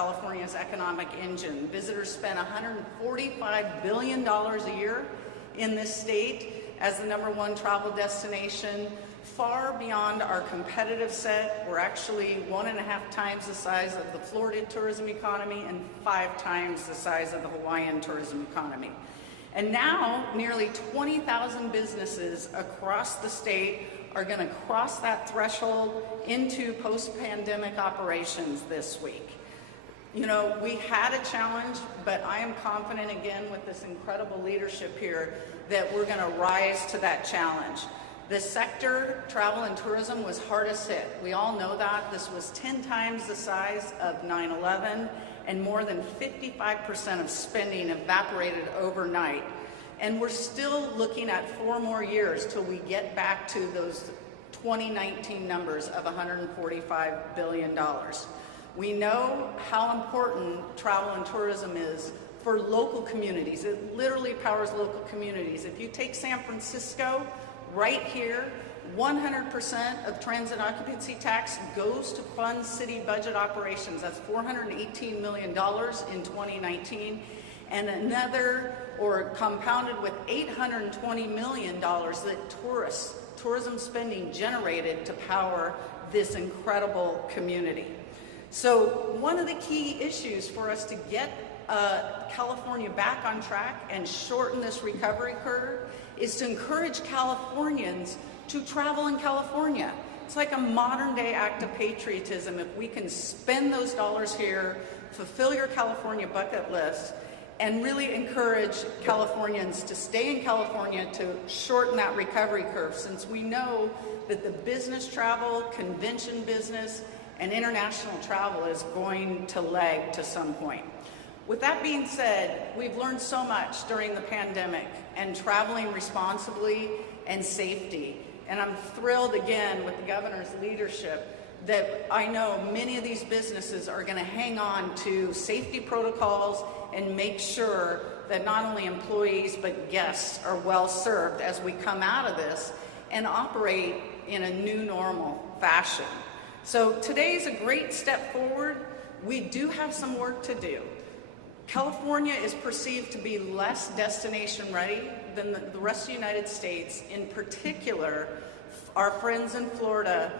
California's economic engine. Visitors spend $145 billion a year in this state as the #1 travel destination, far beyond our competitive set. We're actually 1.5 times the size of the Florida tourism economy and 5 times the size of the Hawaiian tourism economy. And now, nearly 20,000 businesses across the state are going to cross that threshold into post-pandemic operations this week. You know, we had a challenge, but I am confident again with this incredible leadership here that we're going to rise to that challenge. This sector, travel and tourism, was hardest hit. We all know that. This was 10 times the size of 9/11, and more than 55% of spending evaporated overnight. And we're still looking at 4 more years till we get back to those 2019 numbers of $145 billion. We know how important travel and tourism is for local communities. It literally powers local communities. If you take San Francisco, right here, 100% of transit occupancy tax goes to fund city budget operations. That's $418 million in 2019, and another, or compounded with $820 million that tourism spending generated to power this incredible community. So one of the key issues for us to get California back on track and shorten this recovery curve is to encourage Californians to travel in California. It's like a modern day act of patriotism if we can spend those dollars here, fulfill your California bucket list, and really encourage Californians to stay in California to shorten that recovery curve, since we know that the business travel, convention business, and international travel is going to lag to some point. With that being said, we've learned so much during the pandemic and traveling responsibly and safety. And I'm thrilled again with the governor's leadership that I know many of these businesses are going to hang on to safety protocols and make sure that not only employees but guests are well served as we come out of this and operate in a new normal fashion. So today is a great step forward. We do have some work to do. California is perceived to be less destination ready than the rest of the United States. In particular, our friends in Florida,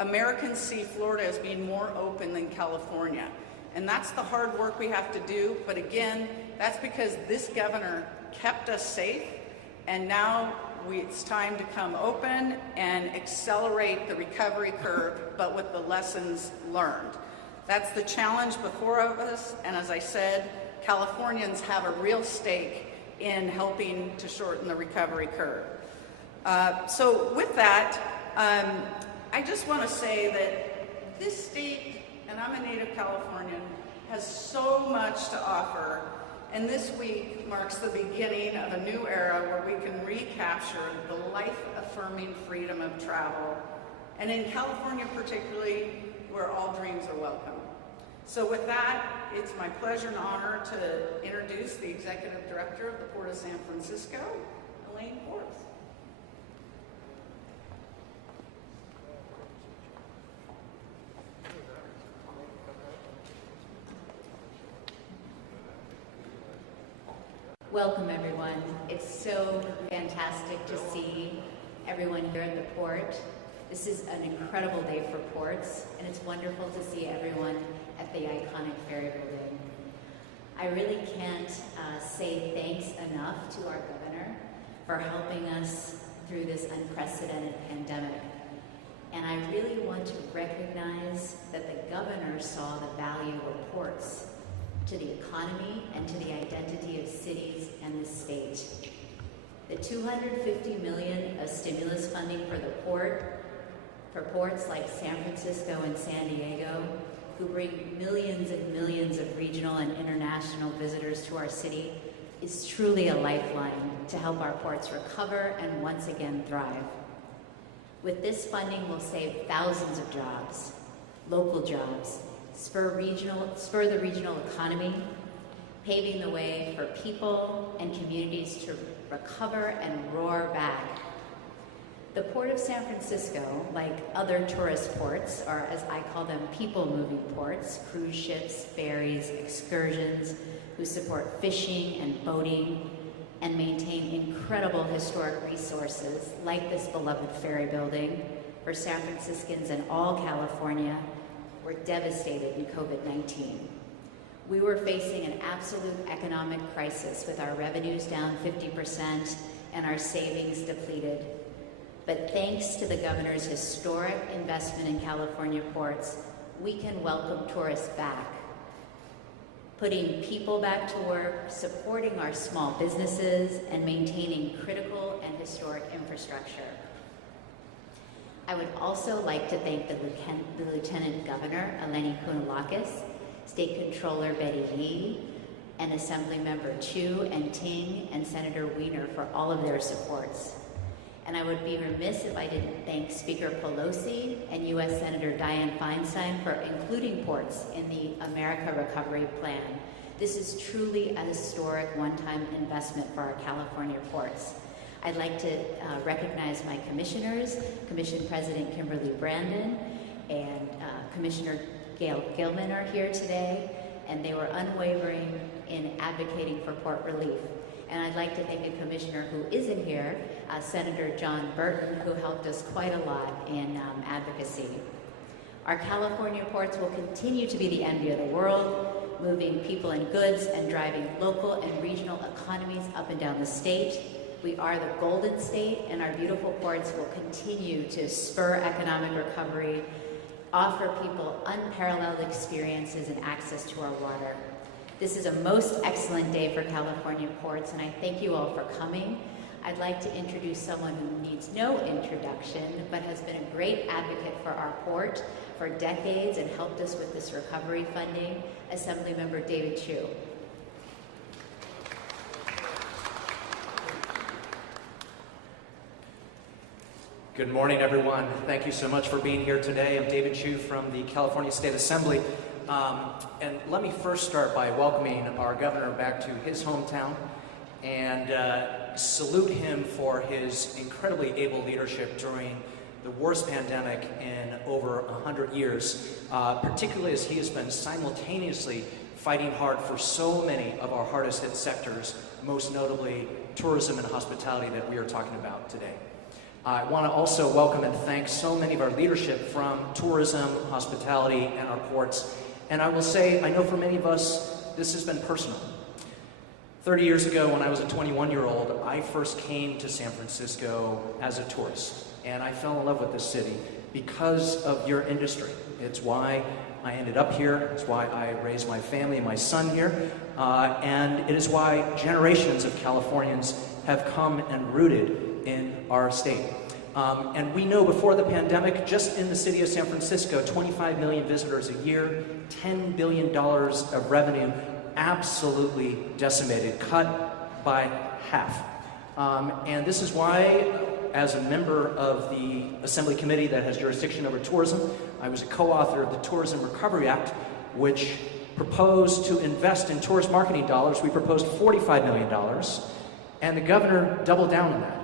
Americans see Florida as being more open than California. And that's the hard work we have to do. But again, that's because this governor kept us safe, and now it's time to come open and accelerate the recovery curve, but with the lessons learned. That's the challenge before us, and as I said, Californians have a real stake in helping to shorten the recovery curve. So with that, I just want to say that this state, and I'm a native Californian, has so much to offer. And this week marks the beginning of a new era where we can recapture the life-affirming freedom of travel. And in California particularly, where all dreams are welcome. So with that, it's my pleasure and honor to introduce the Executive Director of the Port of San Francisco, Elaine Forbes. Welcome, everyone. It's so fantastic to see everyone here at the port. This is an incredible day for ports, and it's wonderful to see everyone at the iconic ferry building. I really can't say thanks enough to our governor for helping us through this unprecedented pandemic. And I really want to recognize that the governor saw the value of ports to the economy and to the identity of cities and the state. The $250 million of stimulus funding for the port, for ports like San Francisco and San Diego, who bring millions and millions of regional and international visitors to our city, is truly a lifeline to help our ports recover and once again thrive. With this funding, we'll save thousands of jobs, local jobs, spur the regional economy, paving the way for people and communities to recover and roar back. The Port of San Francisco, like other tourist ports, or as I call them, people-moving ports, cruise ships, ferries, excursions, who support fishing and boating and maintain incredible historic resources like this beloved ferry building for San Franciscans and all California, were devastated in COVID-19. We were facing an absolute economic crisis with our revenues down 50% and our savings depleted. But thanks to the governor's historic investment in California ports, we can welcome tourists back, putting people back to work, supporting our small businesses, and maintaining critical and historic infrastructure. I would also like to thank the Lieutenant Governor, Eleni Kounalakis, State Controller Betty Yee, and Assemblymember Chu and Ting and Senator Wiener for all of their supports. And I would be remiss if I didn't thank Speaker Pelosi and U.S. Senator Dianne Feinstein for including ports in the America Recovery Plan. This is truly a historic one-time investment for our California ports. I'd like to recognize my commissioners, Commission President Kimberly Brandon and Commissioner Gail Gilman are here today, and they were unwavering in advocating for port relief. And I'd like to thank a commissioner who isn't here, Senator John Burton, who helped us quite a lot in advocacy. Our California ports will continue to be the envy of the world, moving people and goods and driving local and regional economies up and down the state. We are the Golden State, and our beautiful ports will continue to spur economic recovery, offer people unparalleled experiences and access to our water. This is a most excellent day for California ports, and I thank you all for coming. I'd like to introduce someone who needs no introduction, but has been a great advocate for our port for decades and helped us with this recovery funding, Assemblymember David Chu. Good morning, everyone. Thank you so much for being here today. I'm David Chu from the California State Assembly. And let me first start by welcoming our governor back to his hometown and salute him for his incredibly able leadership during the worst pandemic in over 100 years, particularly as he has been simultaneously fighting hard for so many of our hardest hit sectors, most notably tourism and hospitality that we are talking about today. I want to also welcome and thank so many of our leadership from tourism, hospitality, and our ports. And I will say, I know for many of us, this has been personal. 30 years ago, when I was a 21-year-old, I first came to San Francisco as a tourist. And I fell in love with this city because of your industry. It's why I ended up here. It's why I raised my family and my son here. And it is why generations of Californians have come and rooted in our state. And we know before the pandemic, just in the city of San Francisco, 25 million visitors a year, $10 billion of revenue, absolutely decimated, cut by half. And this is why, as a member of the Assembly Committee that has jurisdiction over tourism, I was a co-author of the Tourism Recovery Act, which proposed to invest in tourist marketing dollars. We proposed $45 million, and the governor doubled down on that.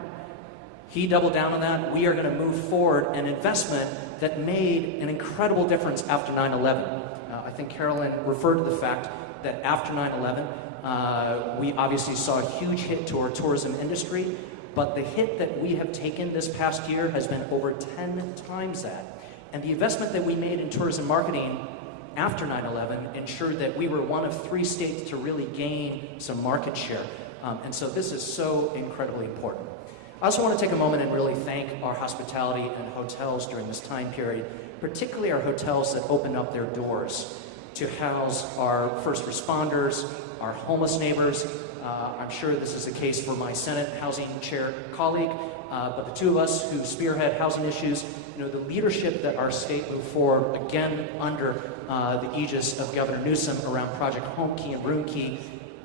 He doubled down on that. We are going to move forward an investment that made an incredible difference after 9/11. I think Carolyn referred to the fact that after 9/11, we obviously saw a huge hit to our tourism industry, but the hit that we have taken this past year has been over 10 times that. And the investment that we made in tourism marketing after 9/11 ensured that we were one of 3 states to really gain some market share. And so this is so incredibly important. I also want to take a moment and really thank our hospitality and hotels during this time period, particularly our hotels that opened up their doors to house our first responders, our homeless neighbors. I'm sure this is the case for my Senate Housing Chair colleague, but the two of us who spearhead housing issues, the leadership that our state moved forward, again under the aegis of Governor Newsom around Project Home Key and Room Key,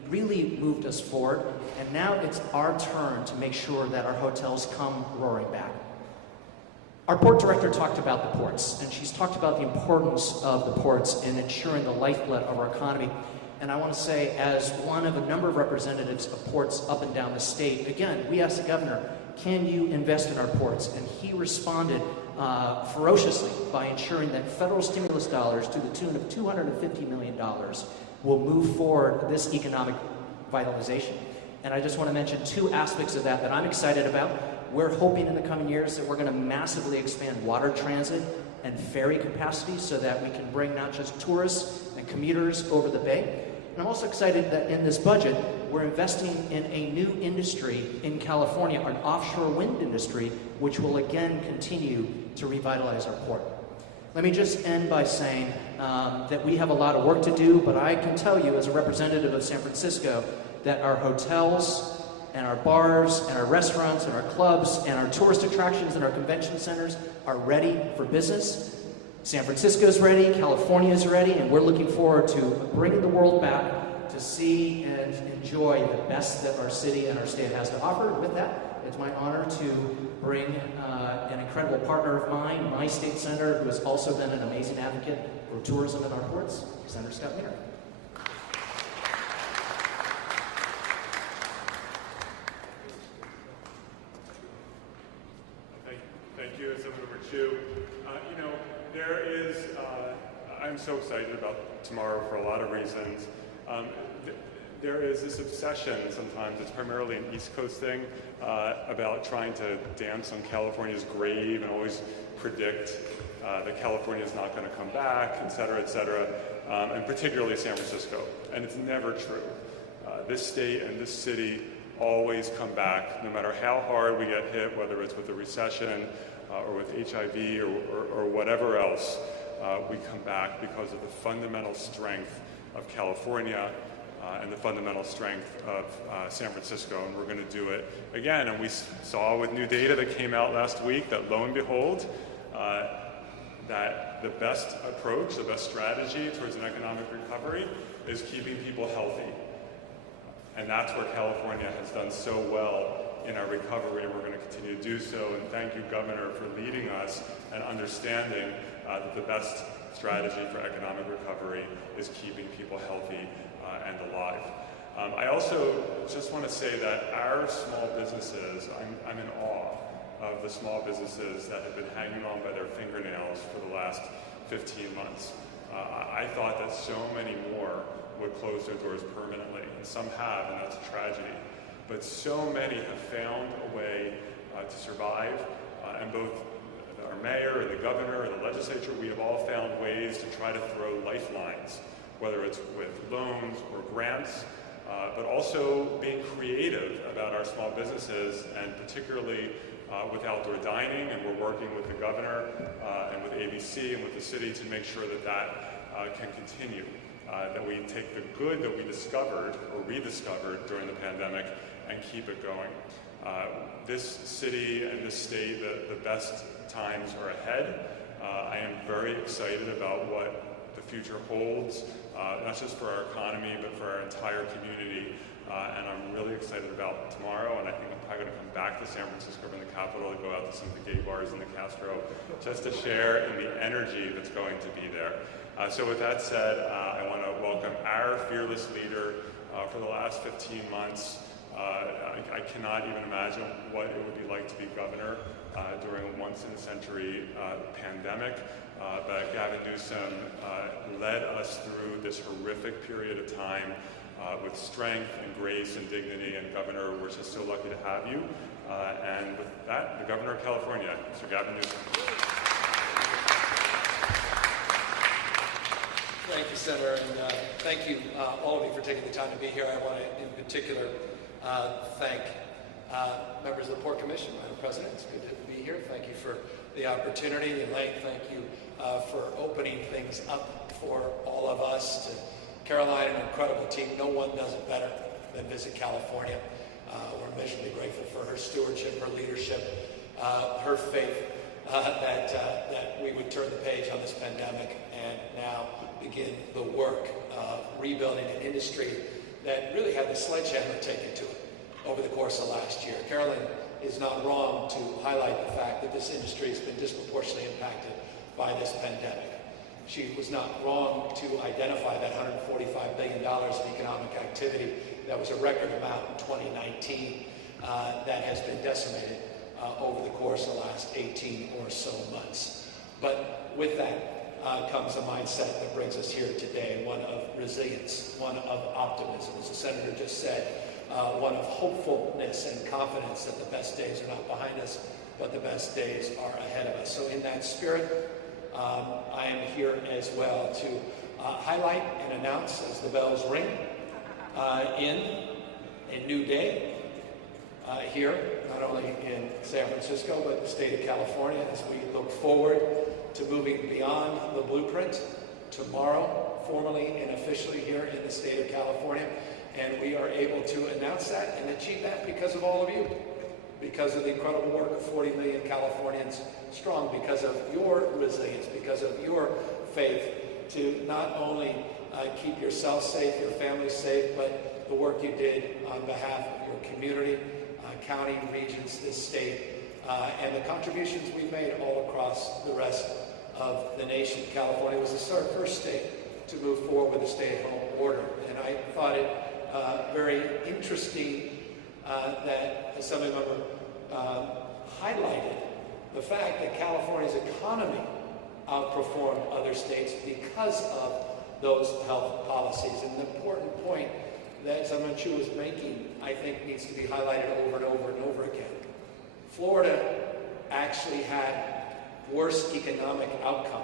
really moved us forward. And now it's our turn to make sure that our hotels come roaring back. Our port director talked about the ports, and she's talked about the importance of the ports in ensuring the lifeblood of our economy. And I want to say, as one of a number of representatives of ports up and down the state, again, we asked the governor, can you invest in our ports? And he responded ferociously by ensuring that federal stimulus dollars to the tune of $250 million will move forward this economic vitalization. And I just want to mention two aspects of that I'm excited about. We're hoping in the coming years that we're going to massively expand water transit and ferry capacity so that we can bring not just tourists and commuters over the bay. And I'm also excited that in this budget, we're investing in a new industry in California, an offshore wind industry, which will again continue to revitalize our port. Let me just end by saying that we have a lot of work to do, but I can tell you as a representative of San Francisco that our hotels and our bars and our restaurants and our clubs and our tourist attractions and our convention centers are ready for business. San Francisco's ready, California's ready, and we're looking forward to bringing the world back to see and enjoy the best that our city and our state has to offer. With that, it's my honor to bring an incredible partner of mine, my state senator, who has also been an amazing advocate for tourism in our ports, Senator Scott Miller. Thank you, Assemblymember Chu. I'm so excited about tomorrow for a lot of reasons. There is this obsession sometimes, it's primarily an East Coast thing, about trying to dance on California's grave and always predict that California is not going to come back, et cetera, and particularly San Francisco. And it's never true. This state and this city always come back, no matter how hard we get hit, whether it's with a recession or with HIV or whatever else. We come back because of the fundamental strength of California and the fundamental strength of San Francisco, and we're going to do it again. And we saw with new data that came out last week that, lo and behold, that the best approach, the best strategy towards an economic recovery is keeping people healthy. And that's where California has done so well in our recovery, and we're going to continue to do so. And thank you, Governor, for leading us and understanding that the best strategy for economic recovery is keeping people healthy and alive. I also just want to say that our small businesses, I'm in awe of the small businesses that have been hanging on by their fingernails for the last 15 months. I thought that so many more would close their doors permanently, and some have, and that's a tragedy. But so many have found a way to survive, and both our mayor and the governor and the legislature, we have all found ways to try to throw lifelines, whether it's with loans or grants, but also being creative about our small businesses, and particularly with outdoor dining, and we're working with the governor and with ABC and with the city to make sure that that can continue. That we take the good that we discovered or rediscovered during the pandemic and keep it going. This city and this state, the best times are ahead. I am very excited about what the future holds, not just for our economy, but for our entire community. And I'm really excited about tomorrow, and I think I'm probably going to come back to San Francisco from the capital to go out to some of the gay bars in the Castro just to share in the energy that's going to be there. So with that said, I want to welcome our fearless leader for the last 15 months. I cannot even imagine what it would be like to be governor during a once-in-a-century pandemic. But Gavin Newsom led us through this horrific period of time with strength and grace and dignity. And Governor, we're just so lucky to have you. And with that, the Governor of California, Mr. Gavin Newsom. Thank you, Senator, and thank you, all of you, for taking the time to be here. I want to, in particular, thank members of the Port Commission. Madam President, it's good to be here. Thank you for the opportunity. Elaine, thank you for opening things up for all of us. To Caroline, an incredible team. No one does it better than Visit California. We're immeasurably grateful for her stewardship, her leadership, her faith that we would turn the page on this pandemic and now begin the work of rebuilding an industry that really had the sledgehammer taken to it over the course of last year. Carolyn is not wrong to highlight the fact that this industry has been disproportionately impacted by this pandemic. she was not wrong to identify that $145 billion of economic activity that was a record amount in 2019 that has been decimated over the course of the last 18 or so months. But with that comes a mindset that brings us here today, one of resilience, one of optimism, as the Senator just said, one of hopefulness and confidence that the best days are not behind us, but the best days are ahead of us. So in that spirit, I am here as well to highlight and announce, as the bells ring, in a new day here, not only in San Francisco, but the state of California, as we look forward to moving beyond the blueprint tomorrow, formally and officially here in the state of California. And we are able to announce that and achieve that because of all of you, because of the incredible work of 40 million Californians strong, because of your resilience, because of your faith to not only keep yourself safe, your family safe, but the work you did on behalf of your community, county, regions, this state, and the contributions we've made all across the rest of the nation. California was the first state to move forward with the stay-at-home order, and I thought it very interesting that Assemblymember highlighted the fact that California's economy outperformed other states because of those health policies. And the important point that Senator Chu was making, I think, needs to be highlighted over and over and over again. Florida actually had worse economic outcome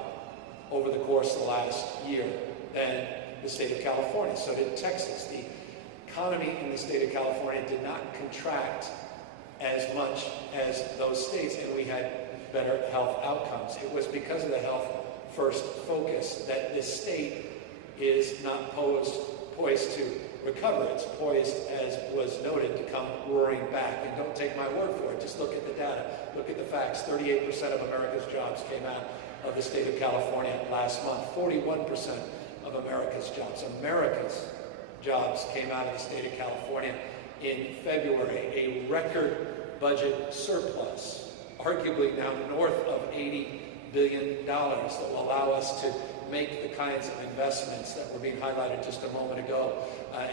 over the course of the last year than the state of California. So did Texas. The economy in the state of California did not contract as much as those states, and we had better health outcomes. It was because of the health first focus that this state is not poised to recover. It's poised, as was noted, to come roaring back. And don't take my word for it. Just look at the data. Look at the facts. 38% of America's jobs came out of the state of California last month. 41% of America's jobs came out of the state of California in February. A record budget surplus, arguably now north of $80 billion, that will allow us to make the kinds of investments that were being highlighted just a moment ago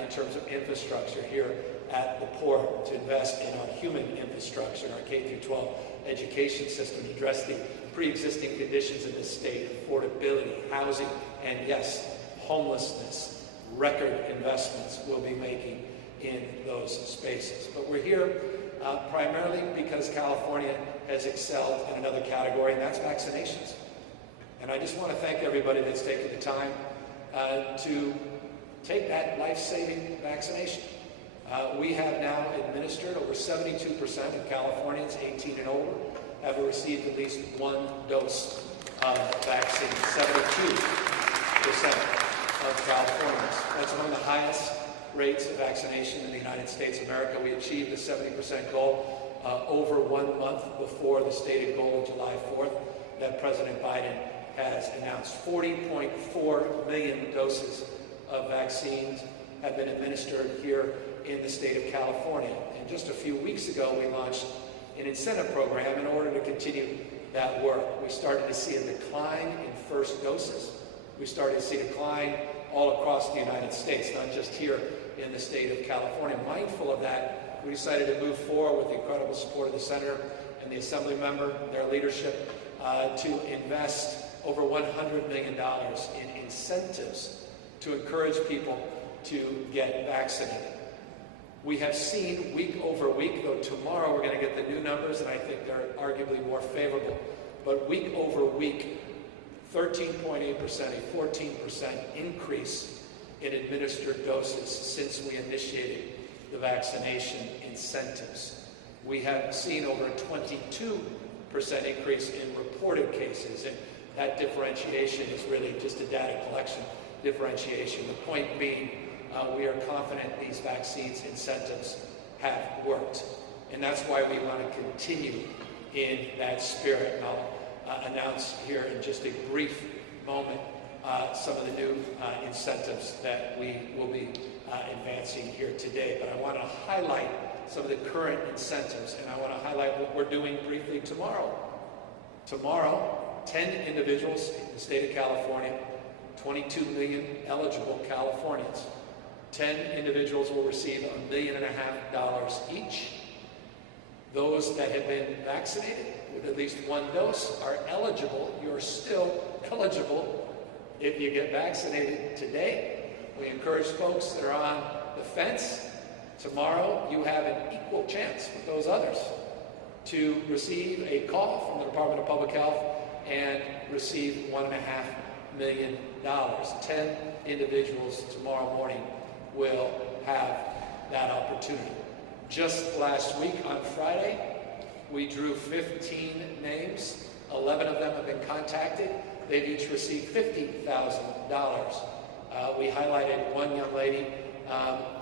in terms of infrastructure here at the port, to invest in our human infrastructure, our K-12 education system, to address the pre-existing conditions in this state, affordability, housing, and yes, homelessness. Record investments we'll be making in those spaces. But we're here primarily because California has excelled in another category, and that's vaccinations. And I just want to thank everybody that's taken the time to take that life-saving vaccination. We have now administered over 72% of Californians 18 and older have received at least one dose of vaccine. 72% of Californians. That's among the highest rates of vaccination in the United States of America. We achieved the 70% goal over 1 month before the stated goal of July 4th that President Biden has announced. 40.4 million doses of vaccines have been administered here in the state of California. And just a few weeks ago, we launched an incentive program in order to continue that work. We started to see a decline in first doses. We started to see a decline all across the United States, not just here in the state of California. Mindful of that, we decided to move forward with the incredible support of the Senator and the Assembly member, their leadership, to invest over $100 million in incentives to encourage people to get vaccinated. We have seen week over week, though tomorrow we're going to get the new numbers, and I think they're arguably more favorable, but week over week, 13.8%, a 14% increase in administered doses since we initiated the vaccination incentives. We have seen over a 22% increase in reported cases, and that differentiation is really just a data collection differentiation. The point being, we are confident these vaccines incentives have worked. And that's why we want to continue in that spirit. And I'll announce here in just a brief moment some of the new incentives that we will be advancing here today. But I want to highlight some of the current incentives, and I want to highlight what we're doing briefly tomorrow. Tomorrow, 10 individuals in the state of California, 22 million eligible Californians. 10 individuals will receive $1.5 million each. Those that have been vaccinated with at least one dose are eligible. You're still eligible if you get vaccinated today. We encourage folks that are on the fence. Tomorrow, you have an equal chance with those others to receive a call from the Department of Public Health and receive $1.5 million. 10 individuals tomorrow morning will have that opportunity. Just last week on Friday, we drew 15 names. 11 of them have been contacted. They've each received $50,000. We highlighted one young lady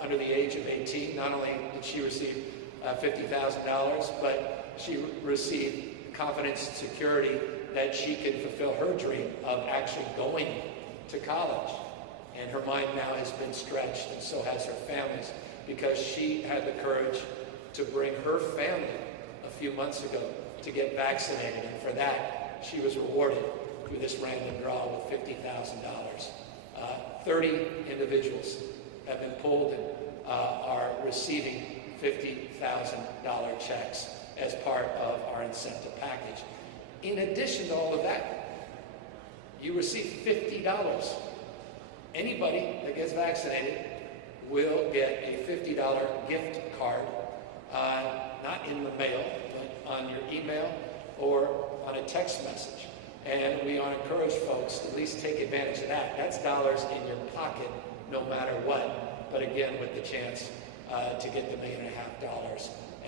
under the age of 18. Not only did she receive $50,000, but she received confidence and security that she can fulfill her dream of actually going to college. And her mind now has been stretched, and so has her family's, because she had the courage to bring her family a few months ago to get vaccinated. And for that, she was rewarded through this random draw with $50,000. 30 individuals have been pulled and are receiving $50,000 checks as part of our incentive package. In addition to all of that, you receive $50. Anybody that gets vaccinated will get a $50 gift card, not in the mail, but on your email or on a text message. And we encourage folks to at least take advantage of that. That's dollars in your pocket, no matter what. But again, with the chance to get the $1.5 million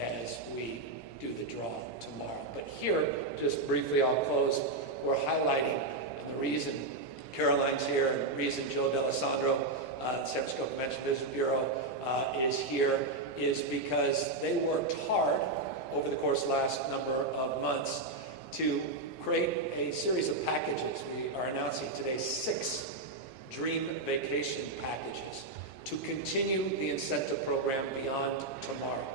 as we do the draw tomorrow. But here, just briefly, I'll close. We're highlighting the reason Caroline's here and the reason Joe D'Alessandro, the San Francisco Convention Visitors Bureau, is here is because they worked hard over the course of the last number of months to create a series of packages. We are announcing today 6 dream vacation packages to continue the incentive program beyond tomorrow.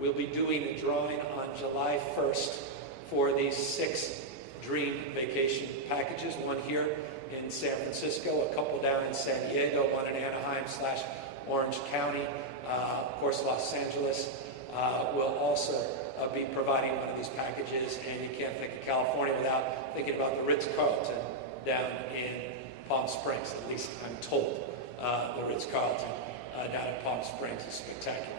We'll be doing a drawing on July 1st for these 6 dream vacation packages, one here in San Francisco, a couple down in San Diego, one in Anaheim/Orange County. Of course, Los Angeles will also be providing one of these packages, and you can't think of California without thinking about the Ritz-Carlton down in Palm Springs. At least I'm told the Ritz-Carlton down in Palm Springs is spectacular.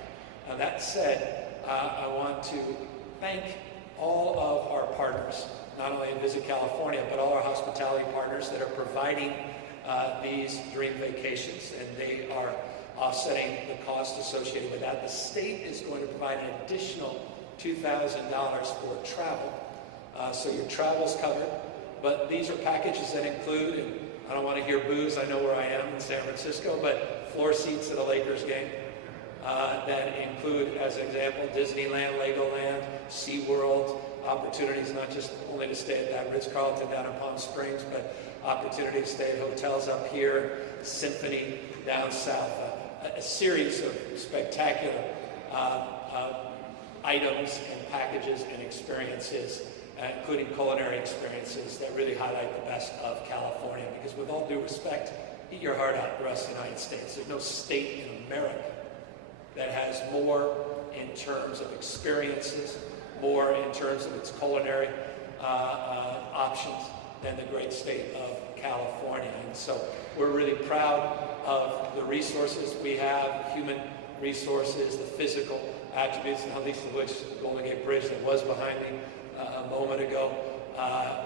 Now, that said, I want to thank all of our partners, not only in Visit California, but all our hospitality partners that are providing these dream vacations, and they are offsetting the cost associated with that. The state is going to provide an additional $2,000 for travel, so your travel's covered. But these are packages that include, and I don't want to hear boos, I know where I am in San Francisco, but floor seats at a Lakers game. That include, as an example, Disneyland, Legoland, SeaWorld, opportunities not just only to stay at that Ritz-Carlton down in Palm Springs, but opportunity to stay at hotels up here, Symphony down south, a series of spectacular items and packages and experiences, including culinary experiences that really highlight the best of California. Because with all due respect, eat your heart out the rest of the United States. There's no state in America that has more in terms of experiences, more in terms of its culinary options than the great state of California. And so we're really proud of the resources we have, human resources, the physical attributes, not least of which the Golden Gate Bridge that was behind me a moment ago.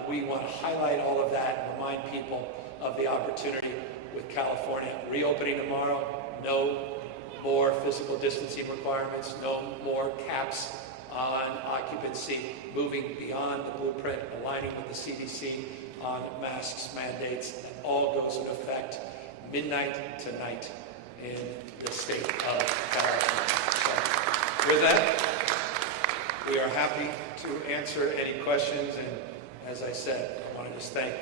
We want to highlight all of that and remind people of the opportunity with California reopening tomorrow. No more physical distancing requirements, no more caps on occupancy, moving beyond the blueprint, aligning with the CDC on masks mandates. That all goes into effect midnight tonight in the state of California. So with that, we are happy to answer any questions, and as I said, I want to just thank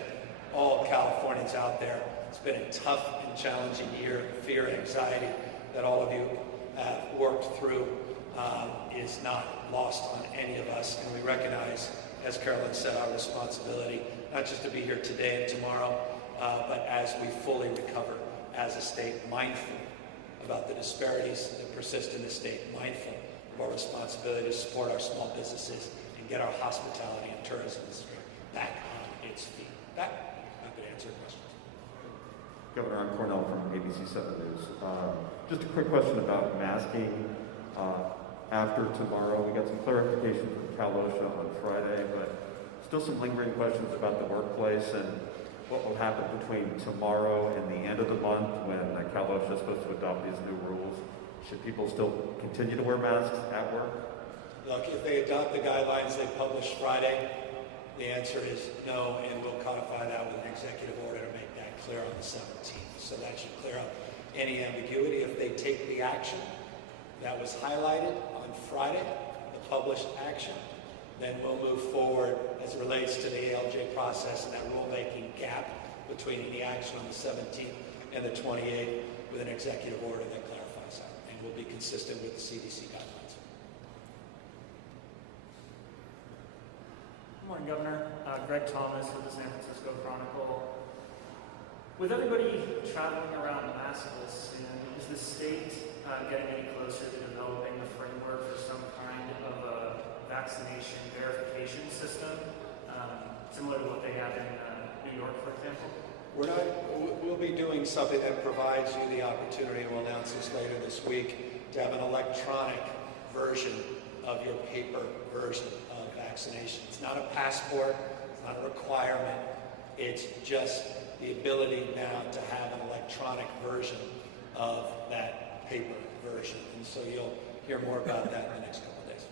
all Californians out there. It's been a tough and challenging year. Fear, anxiety that all of you have worked through is not lost on any of us, and we recognize as Carolyn said, our responsibility, not just to be here today and tomorrow, but as we fully recover as a state, mindful about the disparities that persist in the state, mindful of our responsibility to support our small businesses and get our hospitality and tourism industry back on its feet. Happy to answer questions. Governor, I'm Cornell from ABC 7 News. Just a quick question about masking. After tomorrow, we got some clarification from Cal OSHA on Friday, but still some lingering questions about the workplace and what will happen between tomorrow and the end of the month when Cal OSHA is supposed to adopt these new rules. Should people still continue to wear masks at work? Look, if they adopt the guidelines they published Friday, the answer is no, and we'll codify that with an executive order to make that clear on the 17th. So that should clear up any ambiguity. If they take the action that was highlighted on Friday, the published action, then we'll move forward as it relates to the ALJ process and that rulemaking gap between any action on the 17th and the 28th with an executive order that clarifies that and will be consistent with the CDC guidelines. Good morning, Governor. Greg Thomas with the San Francisco Chronicle. With everybody traveling around maskless, is the state getting any closer to developing the framework for some kind of a vaccination verification system, similar to what they have in New York, for example? We'll be doing something that provides you the opportunity, we'll announce this later this week, to have an electronic version of your paper version of vaccination. It's not a passport, it's not a requirement, it's just the ability now to have an electronic version of that paper version. And so you'll hear more about that in the next couple of days.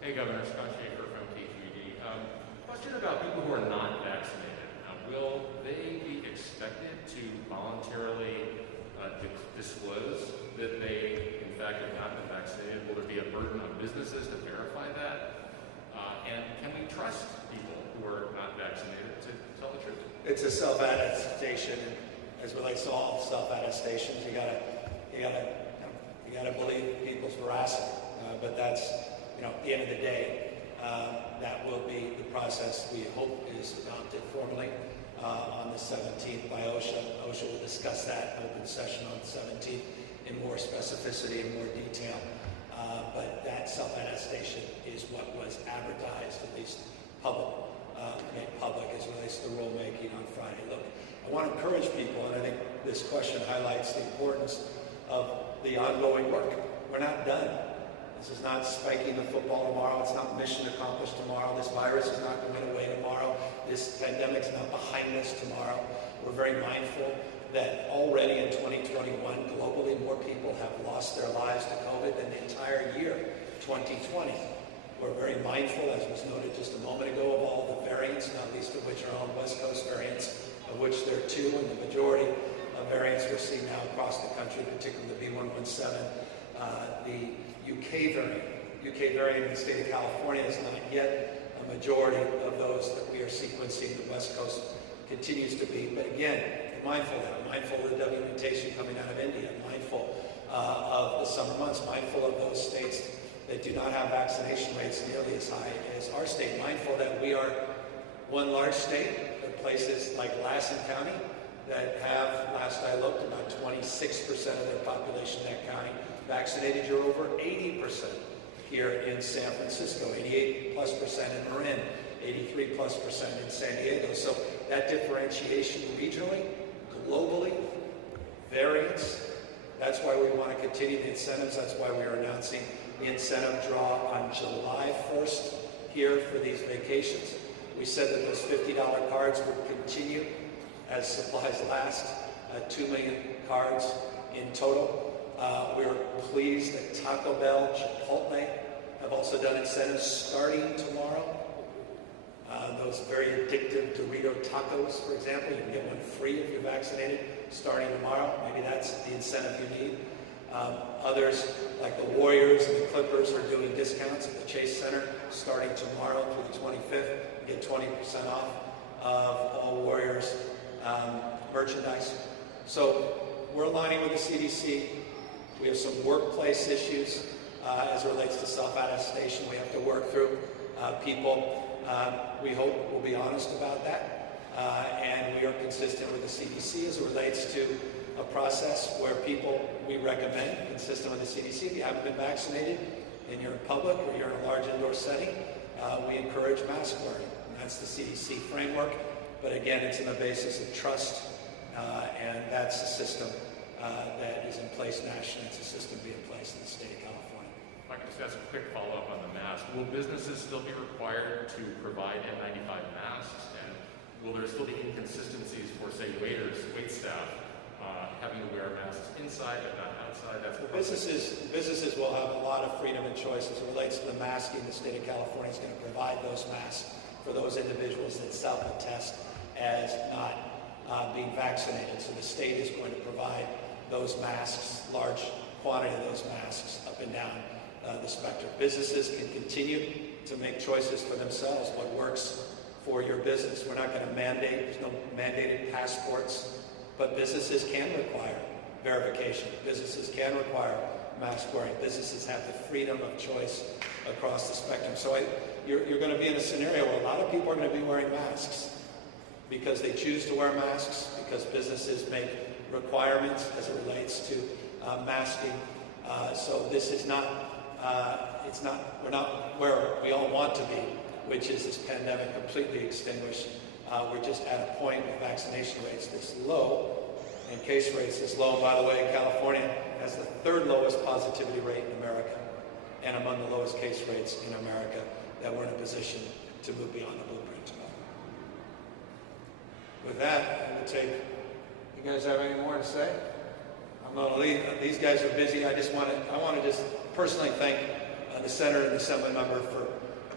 Hey, Governor, Scott Schaefer from KQED. Question about people who are not vaccinated. Will they be expected to voluntarily disclose that they, in fact, have not been vaccinated? Will there be a burden on businesses to verify that? And can we trust people who are not vaccinated to tell the truth? It's a self-attestation. As it relates to all self-attestations, you gotta believe people's veracity. But that's, at the end of the day, that will be the process we hope is adopted formally on the 17th by OSHA. OSHA will discuss that in open session on the 17th in more specificity and more detail. But that self-attestation is what was advertised, at least made public as it relates to the rulemaking on Friday. Look, I want to encourage people, and I think this question highlights the importance of the ongoing work. We're not done. This is not spiking the football tomorrow. It's not mission accomplished tomorrow. This virus is not going away tomorrow. This pandemic is not behind us tomorrow. We're very mindful that already in 2021, globally, more people have lost their lives to COVID than the entire year, 2020. We're very mindful, as was noted just a moment ago, of all the variants, not least of which are on West Coast variants, of which there are two, and the majority of variants we're seeing now across the country, particularly the B117, the UK variant in the state of California is not yet a majority of those that we are sequencing. The West Coast continues to be, but again, mindful of that, mindful of the W mutation coming out of India, mindful of the summer months, mindful of those states that do not have vaccination rates nearly as high as our state, mindful that we are one large state, but places like Lassen County that have, last I looked, about 26% of their population in that county vaccinated. You're over 80% here in San Francisco, 88+% in Marin, 83+% in San Diego. So that differentiation regionally, globally, variance, that's why we want to continue the incentives. That's why we are announcing the incentive draw on July 1st here for these vacations. We said that those $50 cards would continue as supplies last, 2 million cards in total. We're pleased that Taco Bell, Chipotle have also done incentives starting tomorrow. Those very addictive Dorito tacos, for example, you can get one free if you're vaccinated starting tomorrow. Maybe that's the incentive you need. Others, like the Warriors and the Clippers, are doing discounts at the Chase Center starting tomorrow through the 25th. You get 20% off of all Warriors merchandise. So we're aligning with the CDC. We have some workplace issues as it relates to self-attestation. We have to work through people. We hope will be honest about that. And we are consistent with the CDC as it relates to a process where people, we recommend, consistent with the CDC, if you haven't been vaccinated and you're in public or you're in a large indoor setting, we encourage mask wearing. And that's the CDC framework. But again, it's on the basis of trust, and that's the system that is in place nationally. It's a system to be in place in the state of California. If I could just ask a quick follow-up on the mask. Will businesses still be required to provide N95 masks? And will there still be inconsistencies for, say, waiters, wait staff, having to wear masks inside but not outside? That's what Businesses will have a lot of freedom and choice as it relates to the masking. The state of California is going to provide those masks for those individuals that self-attest as not being vaccinated. So the state is going to provide those masks, large quantity of those masks up and down the spectrum. Businesses can continue to make choices for themselves, what works for your business. We're not going to mandate, there's no mandated passports, but businesses can require verification. Businesses can require mask wearing. Businesses have the freedom of choice across the spectrum. So you're going to be in a scenario where a lot of people are going to be wearing masks because they choose to wear masks, because businesses make requirements as it relates to masking. So this is not, we're not where we all want to be, which is this pandemic completely extinguished. We're just at a point with vaccination rates this low and case rates this low. By the way, California has the third lowest positivity rate in America and among the lowest case rates in America, that we're in a position to move beyond the blueprint. With that, I would take, you guys have any more to say? I'm going to leave. These guys are busy. I want to just personally thank the Senator and the Assembly member for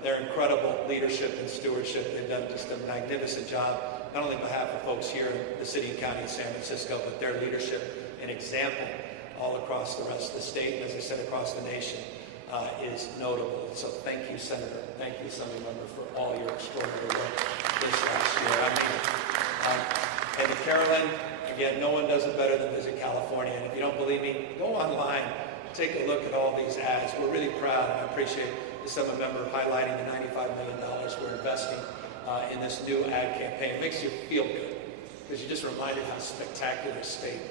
their incredible leadership and stewardship. They've done just a magnificent job, not only on behalf of folks here in the city and county of San Francisco, but their leadership and example all across the rest of the state, and as I said, across the nation, is notable. So thank you, Senator. Thank you, Assembly member, for all your extraordinary work this last year. And to Carolyn, again, no one does it better than Visit California. And if you don't believe me, go online, take a look at all these ads. We're really proud, and I appreciate the Assembly member highlighting the $95 million we're investing in this new ad campaign. It makes you feel good, because you're just reminded how spectacular a state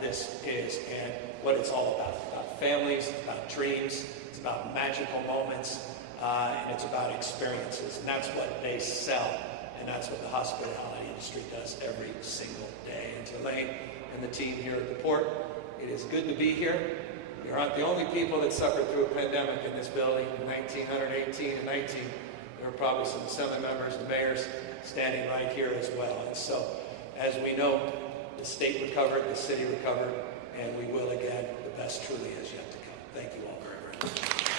this is and what it's all about. It's about families, it's about dreams, it's about magical moments, and it's about experiences. And that's what they sell, and that's what the hospitality industry does every single day. And to Elaine and the team here at the Port, it is good to be here. You aren't the only people that suffered through a pandemic in this building in 1918 and 19. There were probably some Assembly members and mayors standing right here as well. And so, as we know, the state recovered, the city recovered, and we will again. The best truly is yet to come. Thank you all very, very much.